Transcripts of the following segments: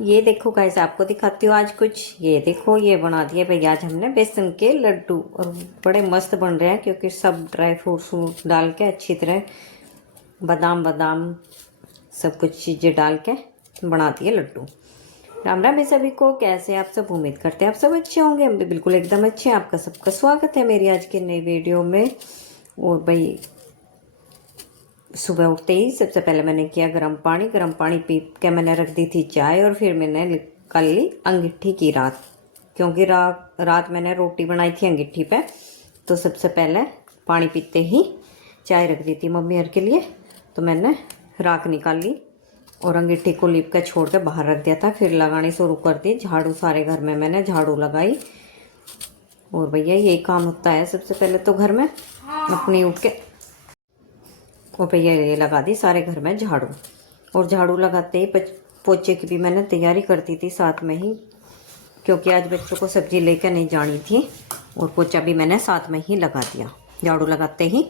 ये देखो गाइस, आपको दिखाती हूँ आज कुछ। ये देखो, ये बना दिए भैया आज हमने बेसन के लड्डू, और बड़े मस्त बन रहे हैं क्योंकि सब ड्राई फ्रूट्स डाल के अच्छी तरह बादाम बादाम सब कुछ चीज़ें डाल के बना दिए लड्डू। राम राम सभी को, कैसे आप सब? उम्मीद करते हैं आप सब अच्छे होंगे। हम भी बिल्कुल एकदम अच्छे हैं। आपका सबका स्वागत है मेरी आज की नई वीडियो में। और भाई सुबह उठते ही सबसे पहले मैंने किया गर्म पानी पी के मैंने रख दी थी चाय, और फिर मैंने कर ली अंगीठी की रात, क्योंकि रात मैंने रोटी बनाई थी अंगीठी पे। तो सबसे पहले पानी पीते ही चाय रख दी थी मम्मी हर के लिए, तो मैंने राख निकाल ली और अंगीठी को लीप कर छोड़ के बाहर रख दिया था। फिर लगानी शुरू कर दी झाड़ू, सारे घर में मैंने झाड़ू लगाई। और भैया यही काम होता है सबसे पहले तो घर में अपनी उठ के। और भैया ये लगा दी सारे घर में झाड़ू, और झाड़ू लगाते ही पोचे की भी मैंने तैयारी कर दी थी साथ में ही, क्योंकि आज बच्चों को सब्जी लेकर नहीं जानी थी। और पोचा भी मैंने साथ में ही लगा दिया। झाड़ू लगाते ही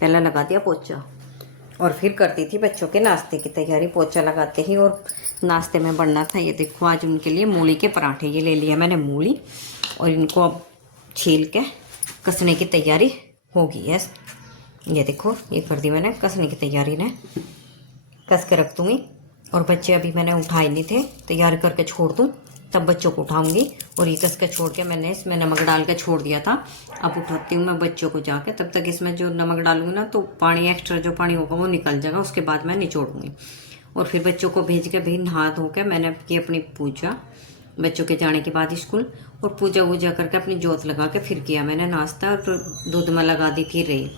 पहला लगा दिया पोचा, और फिर करती थी बच्चों के नाश्ते की तैयारी पोचा लगाते ही। और नाश्ते में बनना था, ये देखो आज उनके लिए मूली के पराठे। ये ले लिया मैंने मूली, और इनको अब छील के कसने की तैयारी होगी है। ये देखो, ये कर दी मैंने कसने की तैयारी ने, कस के रख दूँगी। और बच्चे अभी मैंने उठाए नहीं थे, तैयार करके छोड़ दूँ तब बच्चों को उठाऊंगी। और ये कस के छोड़ के मैंने इसमें नमक डाल के छोड़ दिया था। अब उठाती हूँ मैं बच्चों को जाके, तब तक इसमें जो नमक डालूंगी ना तो पानी एक्स्ट्रा जो पानी होगा वो निकल जाएगा, उसके बाद मैं निचोड़ूंगी। और फिर बच्चों को भेज के भी नहा धो के मैंने की अपनी पूजा, बच्चों के जाने के बाद स्कूल। और पूजा वूजा करके अपनी जोत लगा के फिर किया मैंने नाश्ता, और दूध में लगा दी थी रही।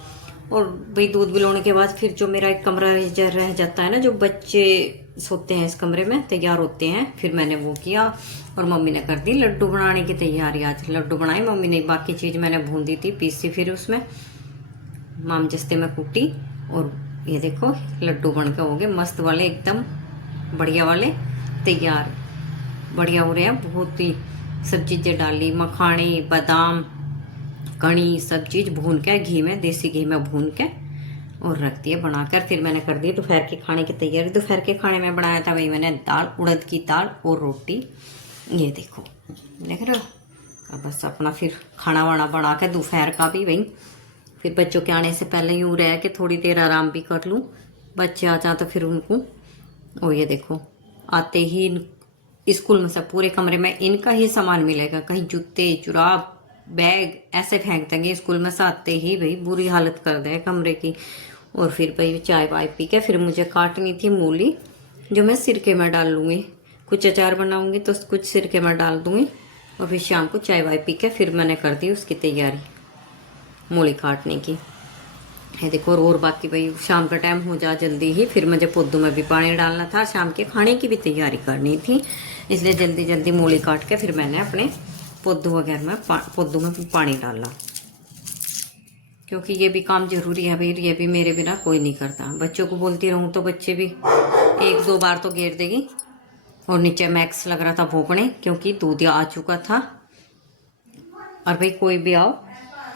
और भाई दूध पिलाने के बाद फिर जो मेरा एक कमरा रह जाता है ना, जो बच्चे सोते हैं इस कमरे में तैयार होते हैं, फिर मैंने वो किया। और मम्मी ने कर दी लड्डू बनाने की तैयारी। आज लड्डू बनाए मम्मी ने, बाकी चीज़ मैंने भून दी थी, पीसी फिर उसमें माम जस्ते में कूटी। और ये देखो लड्डू बन के हो गए मस्त वाले, एकदम बढ़िया वाले तैयार, बढ़िया हो रहे हैं। बहुत ही सब चीज़ें डाली, मखाने बादाम कड़ी सब चीज़ भून के घी में, देसी घी में भून के और रख दिए बनाकर। फिर मैंने कर दी दोपहर के खाने की तैयारी। दोपहर के खाने में बनाया था भाई मैंने दाल, उड़द की दाल और रोटी। ये देखो देख रहे हो। अब बस अपना फिर खाना वाना बना के दोपहर का भी भाई, फिर बच्चों के आने से पहले यूँ रह के थोड़ी देर आराम भी कर लूँ। बच्चे आ जाए तो फिर उनको, और ये देखो आते ही स्कूल में सब पूरे कमरे में इनका ही सामान मिलेगा, कहीं जूते जुराब बैग ऐसे फेंक देंगे स्कूल में से आते ही, भाई बुरी हालत कर दे कमरे की। और फिर भाई चाय वाय पी के फिर मुझे काटनी थी मूली, जो मैं सिरके में डाल लूँगी। कुछ अचार बनाऊंगी तो कुछ सिरके में डाल दूँगी। और फिर शाम को चाय वाय पी के फिर मैंने कर दी उसकी तैयारी मूली काटने की। ये देखो। और बाकी भाई शाम का टाइम हो जा जल्दी ही, फिर मुझे पौधों में भी पानी डालना था, शाम के खाने की भी तैयारी करनी थी, इसलिए जल्दी जल्दी मूली काट के फिर मैंने अपने पौधों वगैरह में पौधों में पानी डाला, क्योंकि ये भी काम जरूरी है भाई। ये भी मेरे बिना कोई नहीं करता। बच्चों को बोलती रहूँ तो बच्चे भी एक दो बार तो घेर देगी। और नीचे मैक्स लग रहा था भोंकने, क्योंकि दूध आ चुका था। और भाई कोई भी आओ,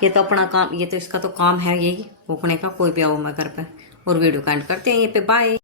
ये तो अपना काम, ये तो इसका तो काम है यही भोंकने का। कोई भी आओ मैं घर पर। और वीडियो का एंड करते हैं ये पे, बाय।